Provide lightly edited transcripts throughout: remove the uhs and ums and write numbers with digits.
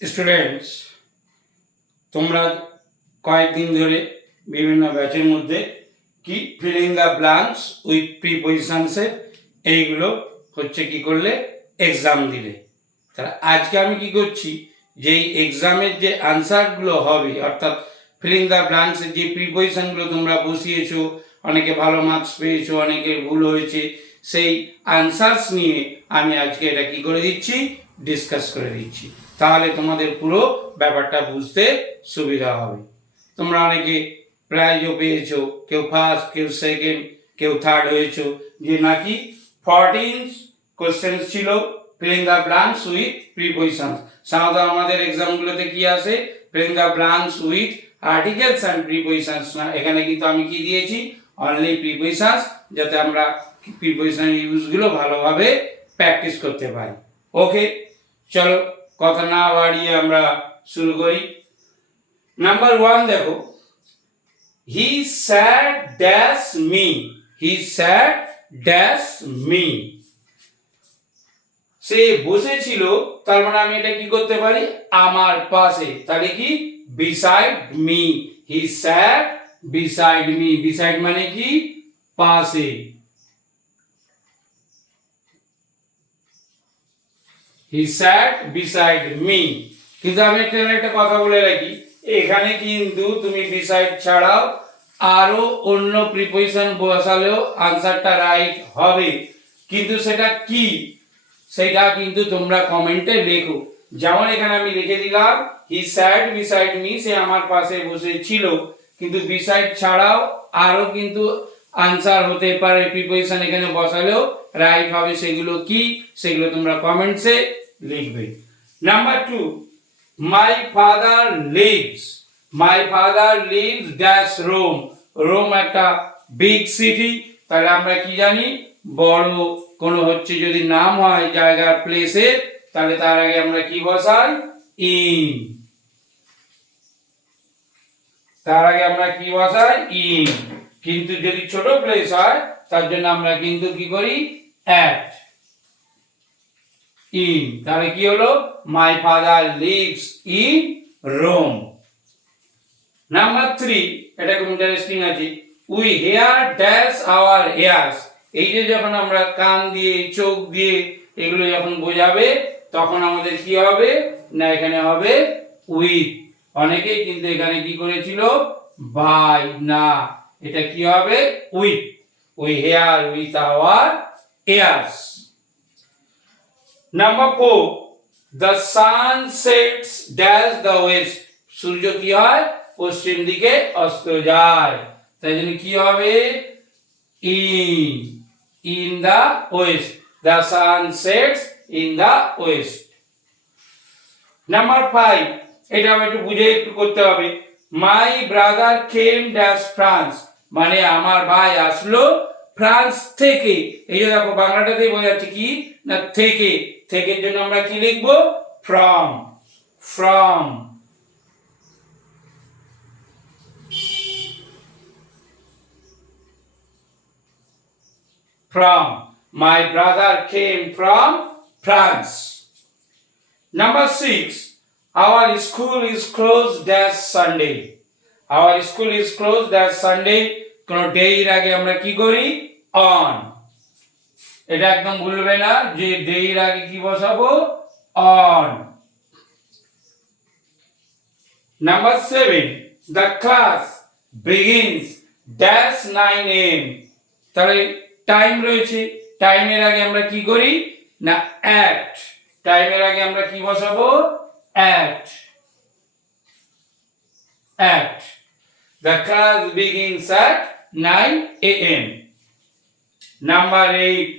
Students, তোমরা কয়েকদিন ধরে বিভিন্ন ব্যাচের মধ্যে কি ফিলিং দ্য ব্ল্যাঙ্কস উইথ প্রিপজিশনসের এইগুলো হচ্ছে কি করলে এক্সাম দিলে। তাহলে আজকে আমি কি করছি, যেই এক্সামের যে আনসারগুলো হবে অর্থাৎ ফিলিং দ্য ব্ল্যাঙ্কসের যে প্রিপজিশনগুলো তোমরা বসিয়েছো, অনেকে ভালো মার্কস পেয়েছো, অনেকে ভুল হয়েছে, সেই আনসার্স নিয়ে আমি আজকে এটা কি করে দিচ্ছি, ডিসকাস করে দিচ্ছি। তাহলে তোমাদের পুরো ব্যাপারটা বুঝতে সুবিধা হবে। তোমরা অনেকে প্রাইজও পেয়েছো, কেউ ফার্স্ট, কেউ সেকেন্ড, কেউ থার্ড হয়েছো। যে নাকি 14 কোশ্চেন ছিল filling the blanks with prepositions. সাধারণত আমাদের এক্সামগুলোতে কি আসে, filling the blanks with articles and prepositions না, এখানে কিন্তু আমি কি দিয়েছি, অনলি প্রিপজিশনস, যাতে আমরা প্রিপজিশন ইউজগুলো ভালোভাবে প্র্যাকটিস করতে পারি। ওকে, চলো কথা না বাড়িয়ে আমরা শুরু করি। নাম্বার 1 দেখো, he sat dash me, he sat dash me. সে বসেছিল, তার মানে আমি এটা কি করতে পারি, আমার পাশে, তাহলে কি beside me. He sad beside me, beside মানে কি পাশে। He sat beside me। কিন্তু আমি একটা কথা বলে রাখি, এখানে কিন্তু তুমি beside ছাড়াও আরো অন্য প্রিপজিশন বসালেও আনসারটা রাইট হবে, কিন্তু সেটা কি সেটা কিন্তু তোমরা কমেন্টে লেখো। যেমন এখানে আমি লিখে দিলাম he sat beside me, সে আমার পাশে বসে ছিল, কিন্তু beside ছাড়াও আরো কিন্তু আনসার হতে পারে প্রিপজিশন এখানে বসালেও রাইট হবে। সেগুলো কি, সেগুলো তোমরা কমেন্টসে লিখবে। Number 2, my father lives, my father lives dash Rome. Rome একটা বিগ সিটি, তাহলে আমরা কি জানি, বড় কোনো হচ্ছে যদি নাম হয় জায়গা প্লেসের, তাহলে তার আগে আমরা কি বসাই, ইন। তার আগে আমরা কি বসাই, ইন। কিন্তু যদি ছোট প্লেস হয় তার জন্য আমরা কিন্তু কি করি, অ্যাট, ইন। তাহলে কি হলো, my father lives in Rome. Number 3, এটা খুব ইন্টারেস্টিং আছে, we hear dash our ears. এই যে যখন আমরা কান দিয়ে, চোখ দিয়ে এগুলো যখন বোঝাবে, তখন আমাদের কি হবে না, এখানে হবে উইথ। অনেকেই কিন্তু এখানে কি করেছিল, বাই, না, এটা কি হবে, with. We hear with our ears. Number 4, the sun sets dash the west। সূর্য কি হয়, পশ্চিম দিকে অস্ত যায়, তাই জন্য কি হবে, in the west, the sun sets in the west। Number 5, এটা আমি একটু বুঝে একটু করতে হবে, my brother came dash France, মানে আমার ভাই আসলো ফ্রান্স থেকে। এই যে দেখো বাংলাটাতে বোঝাচ্ছে কি না, থেকে, থেকের জন্য আমরা কি লিখবো, from, from। from, my brother came from France। Number 6, our school is closed that Sunday। our school is closed that Sunday, কোন ডে এর আগে আমরা কি করি, on। এটা একদম ভুলবে না যে ডে এর আগে কি বসাবো, on। Number 7, the class begins dash 9 am। তাহলে টাইম রয়েছে, টাইমের আগে আমরা কি করি না, at। টাইমের আগে আমরা কি বসাবো, at, at। the class begins at 9 am। Number 8,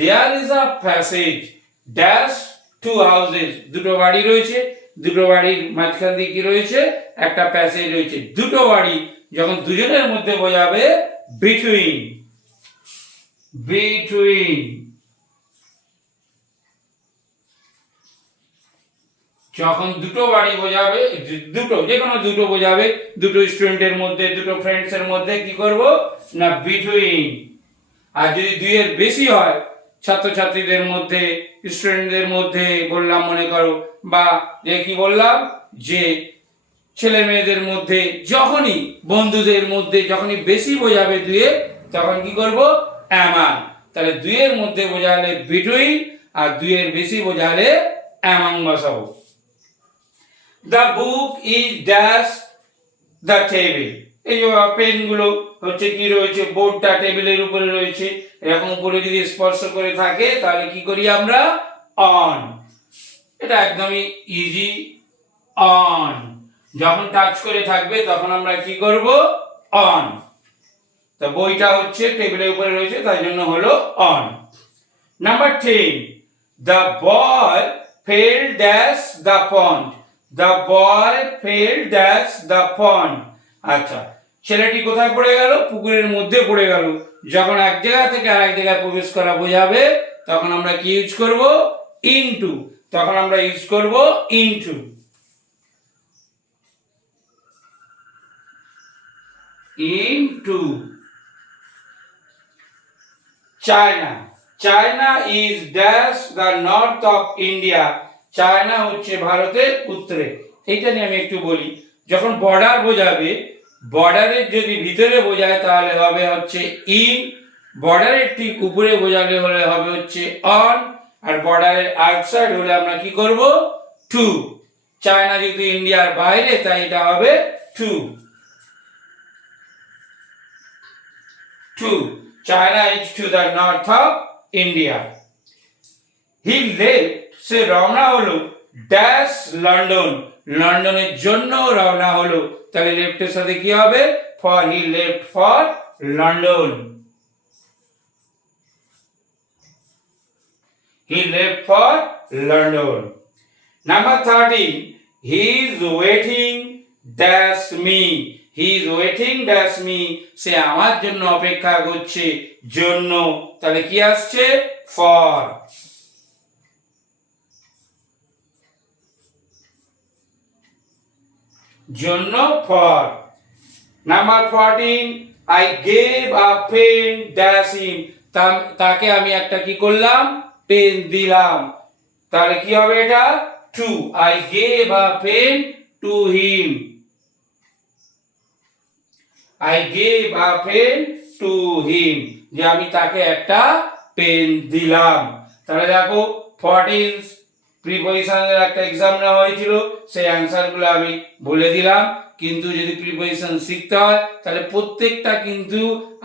there is a passage dash 2 houses। দুটো বাড়ি রয়েছে, দুটো বাড়ির মাঝখান দিয়ে কি রয়েছে, একটা প্যাসেজ রয়েছে। দুটো বাড়ি যখন দুজনের মধ্যে বোঝাবে, between, between। যখন দুটো বাড়ি বোঝাবে, দুটো, যে কোনো দুটো বোঝাবে, দুটো স্টুডেন্টের মধ্যে, দুটো ফ্রেন্ডস এর মধ্যে কি করব না, between। আর যদি দুইয়ের বেশি হয়, ছাত্রছাত্রীদের মধ্যে, স্টুডেন্টদের মধ্যে বললাম মনে করো, বা যে কি বললাম যে ছেলে মেয়েদের মধ্যে, যখনই বন্ধুদের মধ্যে যখনই বেশি বোঝাবে দুয়ে, তখন কি করব অ্যামাং। তাহলে দুইয়ের মধ্যে বোঝালে বিটুইন, আর দুইয়ের বেশি বোঝালে অ্যামাং বসাবো। The book is dash the table. এই যে পেনগুলো হচ্ছে কি রয়েছে, বোর্ডটা টেবিলের উপরে রয়েছে, এরকম উপরে যদি স্পর্শ করে থাকে তাহলে কি করি আমরা অন। এটা একদমই ইজি, অন। যখন টাচ করে থাকবে তখন আমরা কি করব অন। তো বইটা হচ্ছে টেবিলের উপরে রয়েছে তাই জন্য হলো on. Number 10, the boy fail dash the pond. The boy fail dash the pond. আচ্ছা, ছেলেটি কোথায় পড়ে গেল? পুকুরের মধ্যে পড়ে গেল। যখন এক জায়গা থেকে আরেক জায়গায় প্রবেশ করা বোঝাবে তখন আমরা কি ইউজ করব ইনটু। তখন আমরা ইউজ করব into. Into. China. China is dash the north of India. China হচ্ছে ভারতের উত্তরে। এইটা নিয়ে আমি একটু বলি। যখন বর্ডার বোঝাবে, বর্ডারের যদি ভিতরে বোঝায় তাহলে হবে হচ্ছে ইন, বর্ডারের ঠিক উপরে বোঝালে হলে হবে হচ্ছে অন, আর বর্ডারের আউটসাইড হলে আমরা কি করব টু। চায়না যেহেতু ইন্ডিয়ার বাইরে তাই এটা হবে to. To. China is to the north of India. He left, সে রওনা হলো ড্যাশ লন্ডন, লন্ডনের জন্য রওনা হলো। তাহলে লেফটের সাথে কি হবে for, he left for London. He left for London. Number 13, he is waiting dash me. He is waiting dash me. সে আমার জন্য অপেক্ষা করছে, জন্য। তাহলে কি আসছে ফর। জন্য for. Number 14, I gave a pen dash him. তাকে আমি একটা কি করলাম পেন দিলাম। তাহলে কি হবে এটা two. I gave a pen to him. I gave a pen to him. যে আমি তাকে একটা পেন দিলাম। তাহলে দেখো 14 প্রিপজিশনের একটা एग्जाम নেওয়া হয়েছিল, সেই অ্যানসারগুলো আমি বলে দিলাম। কিন্তু যদি প্রিপজিশন শিখতে হয় তাহলে প্রত্যেকটা কিন্তু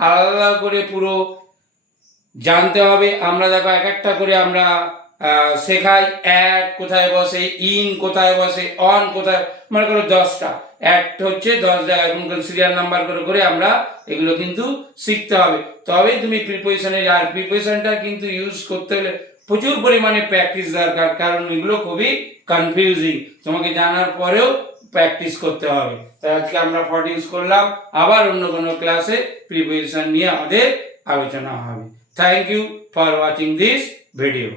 আলাদা করে পুরো জানতে হবে। আমরা দেখো এক একটা করে আমরা শেখাই। অ্যাট কোথায় বসে, ইন কোথায় বসে, অন কোথায়, মনে করো 10টা অ্যাট হচ্ছে 10 জায়গায়, এরকম করে সিরিয়াল নাম্বার করে করে আমরা এগুলো কিন্তু শিখতে হবে। তবেই তুমি প্রিপজিশনের, আর প্রিপজিশনটা কিন্তু ইউজ করতে হলে প্রচুর পরিমাণে প্র্যাকটিস দরকার, কারণ এগুলো খুবই কনফিউজিং, তোমাকে জানার পরেও প্র্যাকটিস করতে হবে। তাই আজকে আমরা 14 করলাম, আবার অন্য কোনো ক্লাসে প্রিপজিশন নিয়ে আমাদের আলোচনা হবে। Thank you for watching this video.